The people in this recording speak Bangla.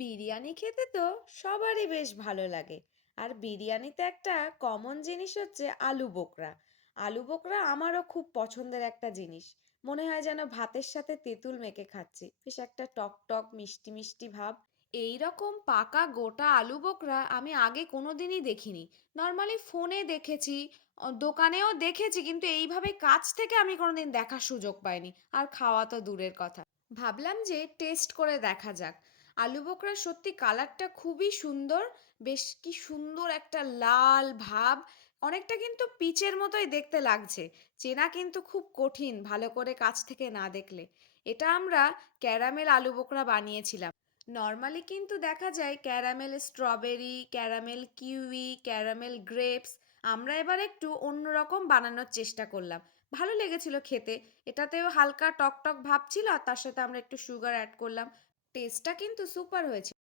বিরিয়ানি খেতে তো সবারই বেশ ভালো লাগে। আর বিরিয়ানিতে একটা কমন জিনিস হচ্ছে আলু বোখরা আলু বোখরা আমারও খুব পছন্দের একটা জিনিস। মনে হয় যেন ভাতের সাথে তেঁতুল মেখে খাচ্ছি। বেশ একটা টক টক, মিষ্টি মিষ্টি ভাব। এই রকম পাকা গোটা আলু বোখরা আমি আগে কোনোদিনই দেখিনি। নর্মালি ফোনে দেখেছি দোকানেও দেখেছি, কিন্তু এইভাবে কাছ থেকে আমি কোনোদিন দেখার সুযোগ পাইনি। আর খাওয়া তো দূরের কথা। ভাবলাম যে টেস্ট করে দেখা যাক। আলু বোখরার সত্যি কালারটা খুবই সুন্দর। বেশ কি সুন্দর একটা লাল ভাব। অনেকটা কিন্তু পিচের মতোই দেখতে লাগছে। চেনা কিন্তু খুব কঠিন ভালো করে কাছ থেকে না দেখলে। এটা আমরা ক্যারামেল আলু বোখরা বানিয়েছিলাম। নর্মালি কিন্তু দেখা যায় caramel strawberry, caramel kiwi, caramel grapes আমরা এবার একটু অন্যরকম বানানোর চেষ্টা করলাম। ভালো লেগেছিল খেতে। এটাতেও হালকা টক টক ভাব ছিল আর তার সাথে আমরা একটু সুগার অ্যাড করলাম। টেস্টটা কিন্তু সুপার হয়েছে।